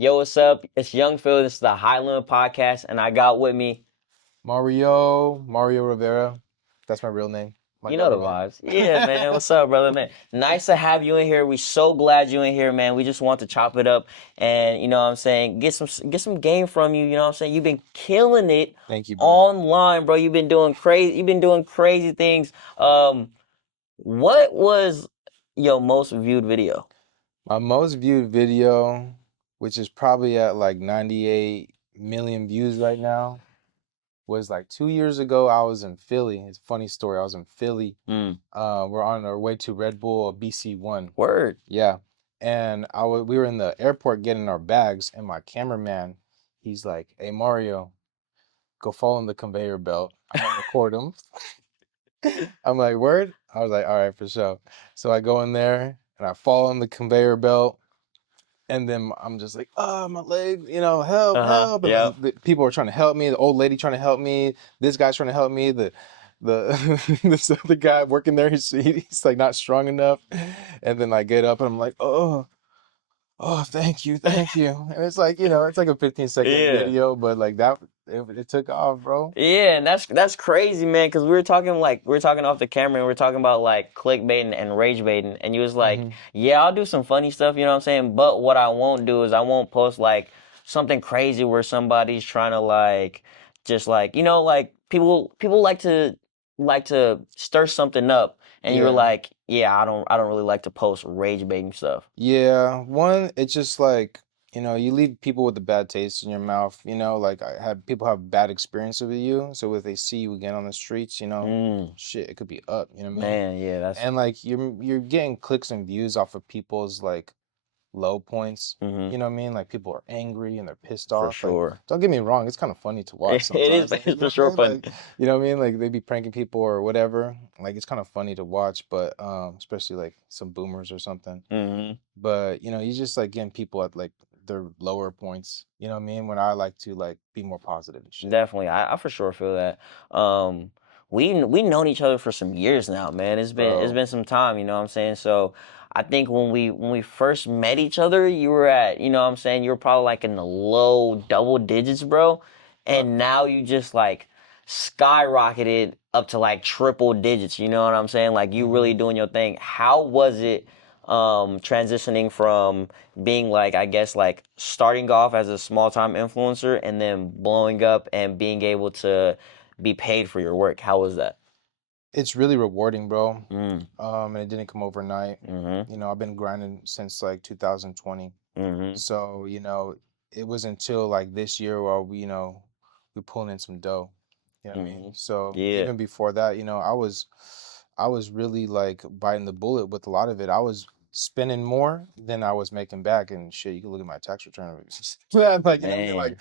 Yo, what's up? It's Young Phil. This is the High Limit Podcast, and I got with me, Mario Rivera. That's my real name, my you know the government. vibes. Yeah, man. What's up, brother, man? Nice to have you in here. We so glad you in here, man. We just want to chop it up and what I'm saying, get some game from you, you know what I'm saying? You've been killing it Thank you, bro. online, bro. You've been doing crazy things. What was your most viewed video? My most viewed video, which is probably at like 98 million views right now, was like 2 years ago. I was in Philly. It's a funny story. I was in Philly. Mm, We're on our way to Red Bull BC1. word. Yeah. And we were in the airport getting our bags, and my cameraman, he's like, "Hey, Mario, go follow the conveyor belt. I'm gonna record him." I'm like, word? I was like, all right, for sure. So I go in there and I fall on the conveyor belt. And then I'm just like, oh, my leg, help, Uh-huh. help. And Yep. like people are trying to help me. The old lady trying to help me. This guy's trying to help me. This other guy working there, he's like not strong enough. And then I get up and I'm like, oh, thank you, thank you. And it's like, it's like a 15-second Yeah. video, but like it took off, bro. Yeah, and that's crazy, man. Because we were talking off the camera, and we were talking about like clickbaiting and rage baiting, and you was like, Hmm. "Yeah, I'll do some funny stuff," you know what I'm saying. But what I won't do is I won't post like something crazy where somebody's trying to like just like like people like to stir something up, and you were Yeah. like, "Yeah, I don't really like to post rage baiting stuff." Yeah, one, it's just like, you leave people with a bad taste in your mouth, like I had people have bad experiences with you. So if they see you again on the streets, Mm, shit, it could be up, you know what I mean? man, yeah, that's And like you're getting clicks and views off of people's like low points. hmm You know what I mean? Like people are angry and they're pissed for off. Like, sure. don't get me wrong, it's kind of funny to watch It is sometimes. Like, you it's know for what I sure mean? fun. Like, you know what I mean? Like they be pranking people or whatever. Like it's kind of funny to watch, but especially like some boomers or something. Hmm But you just like getting people at like their lower points. You know what I mean? When I like to like be more positive and shit. Definitely, I for sure feel that. Um, we known each other for some years now, man. It's Bro. been some time, you know what I'm saying? So I think when we first met each other, you were at, you know what I'm saying, you were probably like in the low double digits, bro. Fuck. And now you just like skyrocketed up to like triple digits, you know what I'm saying? Like you really Hmm. doing your thing. How was it transitioning from being like I guess like starting off as a small time influencer and then blowing up and being able to be paid for your work? How was that? It's really rewarding, bro. Mm, And it didn't come overnight. mm-hmm, I've been grinding since like 2020. mm-hmm, So, it was until like this year where we pulling in some dough. You know what I mean? mm-hmm. So Yeah. even before that, I was really like biting the bullet with a lot of it. I was spending more than I was making back, and shit, you can look at my tax return. Yeah, like, you know what I mean? Like Man.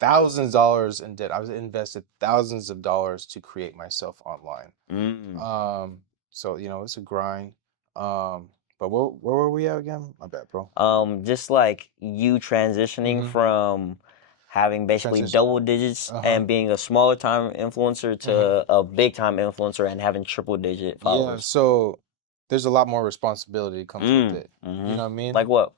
thousands of dollars in debt. I was invested thousands of dollars to create myself online. Mm. Um, so it's a grind. But where were we at again? My bad, bro. Just like you transitioning Mm-hmm. from having basically Transition. double digits Uh-huh. and being a smaller time influencer Mm-hmm. to a big time influencer and having triple digit Yeah, followers. so there's a lot more responsibility that comes with Mm. it. You Mm-hmm. know what I mean? Like what?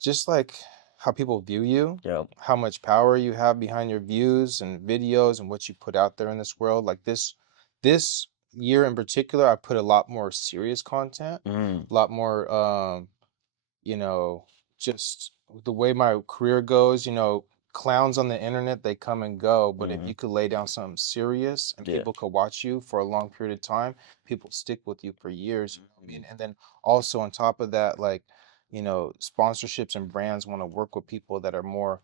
Just like how people view you, Yep. how much power you have behind your views and videos and what you put out there in this world. Like this year in particular, I put a lot more serious content, Mm. a lot more you know, just the way my career goes, clowns on the internet, they come and go, but if Mm-hmm. you could lay down something serious and Yeah. people could watch you for a long period of time, people stick with you for years, you know what I Mm-hmm. mean? And then also on top of that, like, sponsorships and brands want to work with people that are more,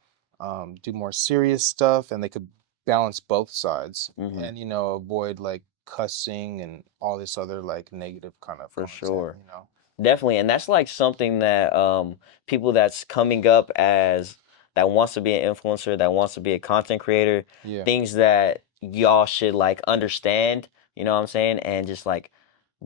do more serious stuff and they could balance both sides Mm-hmm. and, avoid like cussing and all this other like negative kind of For content, sure. Definitely. And that's like something that people that's coming up as that wants to be an influencer, that wants to be a content creator, Yeah. things that y'all should like understand, you know what I'm saying? And just like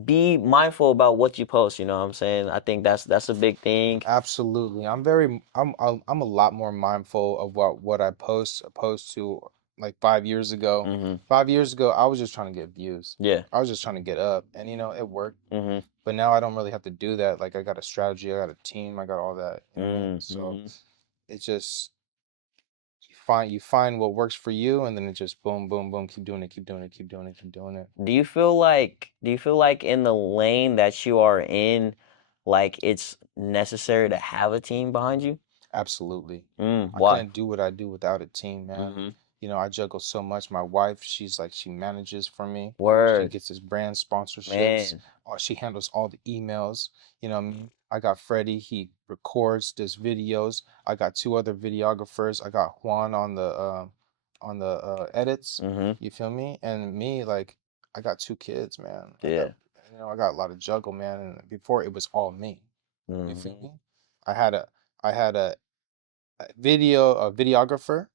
be mindful about what you post, you know what I'm saying? I think that's a big thing. Absolutely. I'm a lot more mindful of what I post opposed to like 5 years ago. Mm-hmm. 5 years ago, I was just trying to get views. Yeah. I was just trying to get up and it worked. Mm-hmm. But now I don't really have to do that. Like I got a strategy, I got a team, I got all that. You know what I mean? So Mm-hmm. it's just you find what works for you, and then it just boom, boom, boom, keep doing it, keep doing it, keep doing it, keep doing it. Do you feel like in the lane that you are in, like it's necessary to have a team behind you? Absolutely. I Why? couldn't do what I do without a team, man. Mm-hmm. You know, I juggle so much. My wife, she's like, she manages for me. She Word, gets his brand sponsorships. man. She handles all the emails. You know what I mean? I got Freddie, he records, does videos. I got two other videographers. I got Juan on the edits. Mm-hmm. You feel me? And me, like, I got two kids, man. Yeah. I got a lot of juggle, man. And before it was all me. You feel Mm-hmm. me? I had a I had a videographer,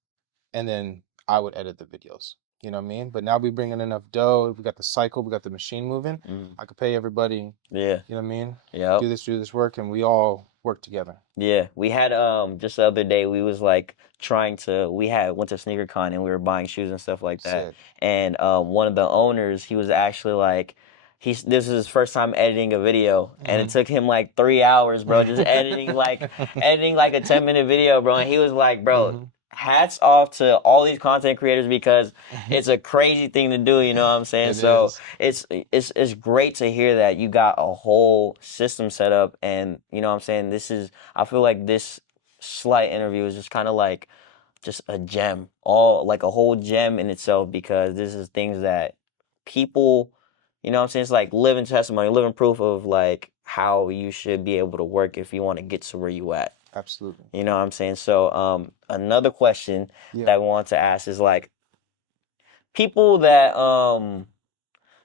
and then I would edit the videos. You know what I mean? But now we bring in enough dough. We got the cycle. We got the machine moving. Mm-hmm. I could pay everybody. Yeah. You know what I mean? Yep. Do this work, and we all work together. Yeah, we had just the other day we was like trying to we had went to sneaker con and we were buying shoes and stuff like that. Sick. And one of the owners, he was actually like this is his first time editing a video and it took him like 3 hours, bro, just editing like a 10-minute video, bro. And he was like, bro, Hmm. hats off to all these content creators because it's a crazy thing to do, you know what I'm saying? It So is. it's great to hear that you got a whole system set up and you know what I'm saying I feel like this slight interview is just kind of like just a gem, all like a whole gem in itself because this is things that people, you know what I'm saying? It's like living testimony, living proof of like how you should be able to work if you want to get to where you at. Absolutely. You know what I'm saying? So another question Yeah. that I want to ask is like people that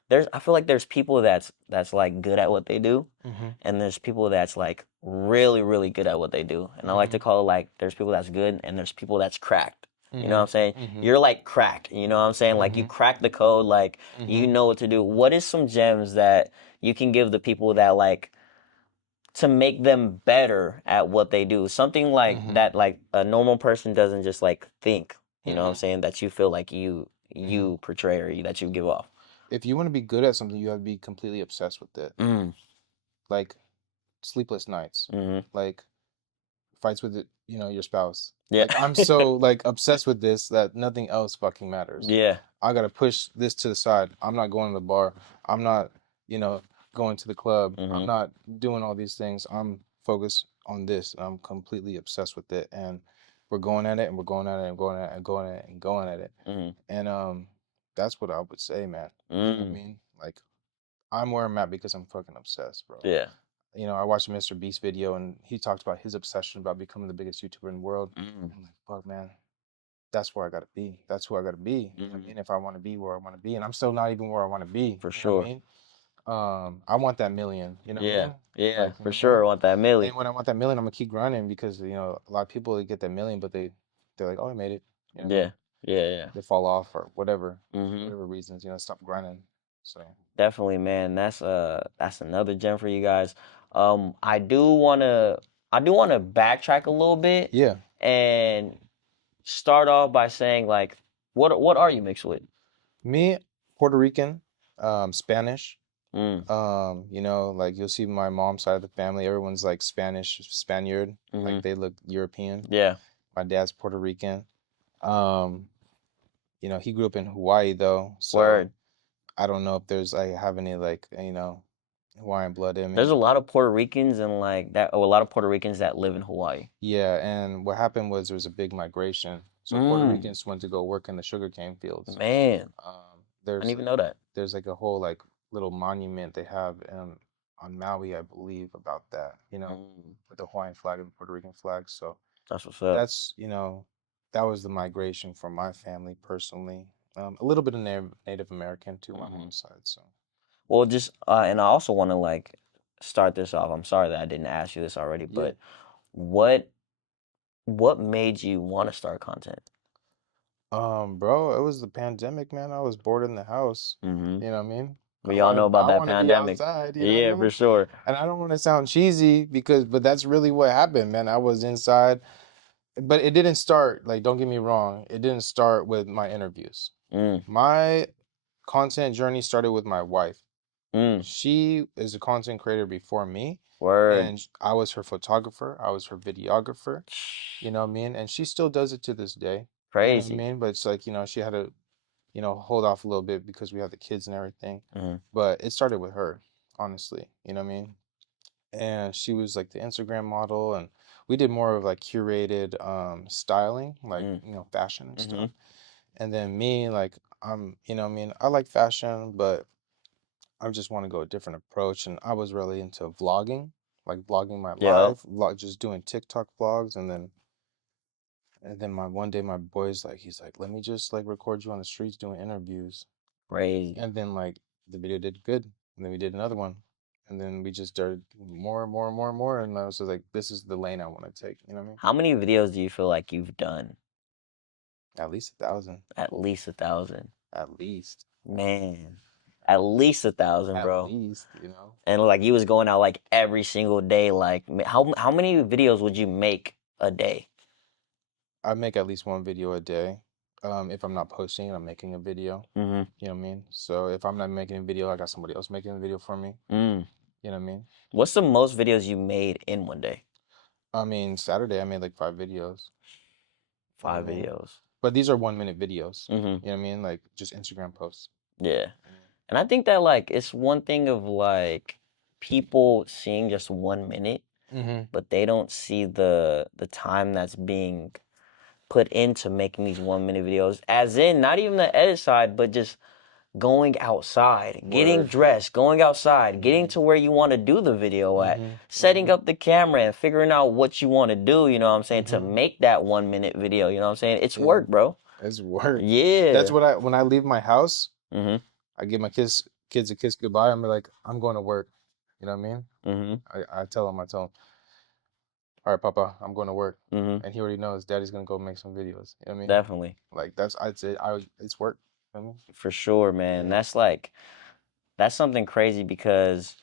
there's I feel like there's people that's like good at what they do Hmm. and there's people that's like really really good at what they do and I like to Hmm. call it like there's people that's good and there's people that's cracked, you know what Hmm. I'm saying? Hmm. You're like cracked, you know what I'm saying? Like you Hmm. crack the code, like you Hmm. know what to do. What is some gems that you can give the people that like to make them better at what they do, something like Hmm. that like a normal person doesn't just like think, you know what I'm Hmm. saying, that you feel like Hmm. you portray or that you give off. If you want to be good at something, you have to be completely obsessed with it. Mm. Like sleepless nights, Mm-hmm. like fights with it, your spouse. Yeah. Like I'm so like obsessed with this that nothing else fucking matters. Yeah. I gotta push this to the side. I'm not going to the bar. I'm not, going to the club. I'm Mm-hmm. not doing all these things. I'm focused on this. I'm completely obsessed with it, and we're going at it, and we're going at it, and going at it, and going at it, and going at it. Mm-hmm. And that's what I would say, man. You know what I Mm. mean? Like I'm where I'm at because I'm fucking obsessed, bro. Yeah. I watched a Mr. Beast video and he talked about his obsession about becoming the biggest YouTuber in the world. Mm. I'm like, fuck, man, that's where I gotta be. That's who I gotta be. You know what I Mm. mean? If I want to be where I want to be, and I'm still not even where I want to be. For You know what I sure. mean? I want that million. You know what I Yeah. mean? Yeah. Like, you For know what I sure. mean? I want that milli. And when I want that million, I'm gonna keep grinding because a lot of people they get that million, but they're like, oh, I made it. You know what I mean? Yeah. Yeah. Yeah. They fall off or whatever, Mm-hmm. whatever reasons. Stop grinding. So Definitely, man. That's another gem for you guys. I do wanna backtrack a little bit yeah, and start off by saying like what are you mixed with? me, Puerto Rican, Spanish. Mm. Like you'll see my mom's side of the family, everyone's like Spanish, Spaniard, Mm-hmm. like they look European. Yeah. My dad's Puerto Rican. Um, he grew up in Hawaii though, so Word. I don't know if I have any like, Hawaiian blood in There's me. a lot of Puerto Ricans and like that, or a lot of Puerto Ricans that live in Hawaii. Yeah, and what happened was there was a big migration. So Puerto Mm, Ricans went to go work in the sugarcane fields. man, I didn't There's even know that. there's like a whole like little monument they have on Maui, I believe, about that, Mm, with the Hawaiian flag and the Puerto Rican flag. So that's what's up. that's, that was the migration from my family personally. A little bit of Native American to my Hmm. mom's side. So Well, just and I also want to like start this off. I'm sorry that I didn't ask you this already, yeah. but what what made you want to start content? Bro, it was the pandemic, man. I was bored in the house. Mm-hmm. You know what I mean? We all know about I that want to be pandemic. outside, you know what I Yeah, mean? for sure. And I don't want to sound cheesy but that's really what happened, man. I was inside, but it didn't start, like, don't get me wrong, it didn't start with my interviews. Mm, My content journey started with my wife. She is a content creator before me, Word. and I was her photographer. I was her videographer. You know what I mean? And she still does it to this day. You know what I Crazy. mean? But it's like, she had to, hold off a little bit because we have the kids and everything. But it started with her, honestly. You know what I mean? And she was like the Instagram model, and we did more of like curated styling, like, fashion and stuff. And then me, like, I like fashion, but I just want to go a different approach. And I was really into vlogging, like vlogging my Yo, life, just doing TikTok vlogs. And then my one day my boy's like, he's like, let me just like record you on the streets doing interviews. crazy. And then like the video did good. And then we did another one. And then we just started more and more and more and more. And I was just like, this is the lane I want to take. You know what I mean? How many videos do you feel like you've done? At least 1,000. At least 1,000. At least. Man, at least 1,000, At bro. least. And like you was going out like every single day. Like how many videos would you make a day? I make at least one video a day. If I'm not posting, I'm making a video. You know what I mean? So if I'm not making a video, I got somebody else making a video for me. You know what I mean? What's the most videos you made in one day? I mean, Saturday I made like 5 videos. You know what I 5 mean? videos. But these are 1 minute videos. You know what I mean? Like just Instagram posts. Yeah. And I think that like it's one thing of like people seeing just 1 minute, but they don't see the time that's being put into making these 1 minute videos. As in not even the edit side, but just going outside, getting dressed, going outside, getting to where you want to do the video at, setting up the camera and figuring out what you want to do, you know what I'm saying, to make that 1 minute video, you know what I'm saying? It's work, bro. It's work. Yeah. That's what when I leave my house, I give my kids a kiss goodbye. I'm like, I'm going to work. You know what I mean? I tell him, all right, Papa, I'm going to work. And he already knows Daddy's going to go make some videos. You know what I mean? Definitely. Like I'd say it's work. You know what I mean? For sure, man. Yeah. That's something crazy because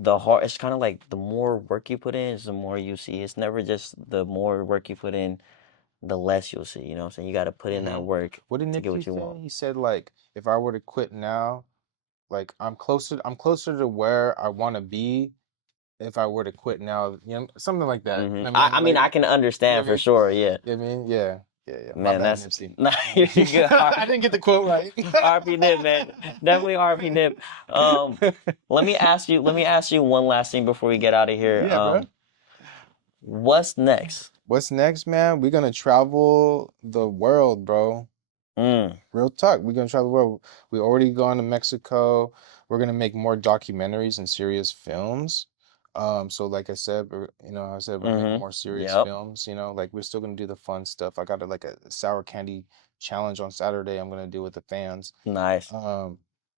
it's kind of like the more work you put in is the more you see. It's never just the more work you put in, the less you'll see. You know what I'm saying? You got to put in that work What did to get Nipsey what you say? want. He said like, if I were to quit now, like I'm closer to where I want to be if I were to quit now, something like that. You know what I mean, like, I can understand for sure. Yeah. You know what I mean? Yeah. My Man, bad, that's Nipsey. nah, you're good. I didn't get the quote right. RP Nip, man. Definitely RP Nip. Let me ask you one last thing before we get out of here. Yeah, bro. What's next? What's next, man? We're gonna travel the world, bro. Real talk. We're gonna travel the world. We already gone to Mexico. We're gonna make more documentaries and serious films. So like I said, we're making more serious films. Like we're still gonna do the fun stuff. I got like a sour candy challenge on Saturday. I'm gonna do with the fans. Nice.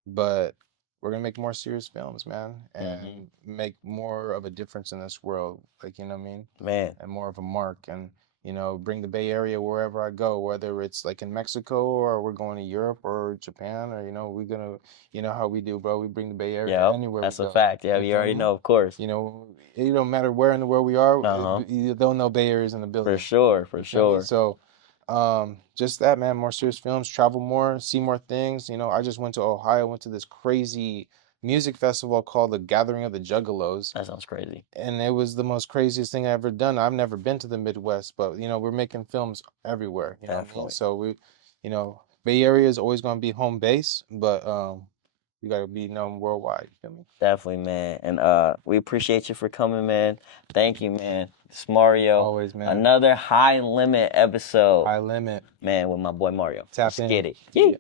But we're gonna make more serious films, man, and make more of a difference in this world. Like, you know what I mean? Man. And more of a mark, and bring the Bay Area wherever I go, whether it's like in Mexico or we're going to Europe or Japan, or we're gonna, how we do, bro. We bring the Bay Area anywhere that's we a go. fact. Yeah, you already know, of course. It don't matter where in the world we are. They'll know Bay Area's in the building. For sure, for sure. So, just that, man. More serious films, travel more, see more things. I just went to Ohio, went to this crazy music festival called the Gathering of the Juggalos. That sounds crazy. And it was the most craziest thing I ever done. I've never been to the Midwest, but we're making films everywhere. You know what I mean? So we, Bay Area is always gonna be home base, but we gotta be known worldwide. You feel me? Definitely, man. And we appreciate you for coming, man. Thank you, man. It's Mario. Always, man. Another High Limit episode. High Limit. Man, with my boy Mario. Tap Let's in. get it. Yeah.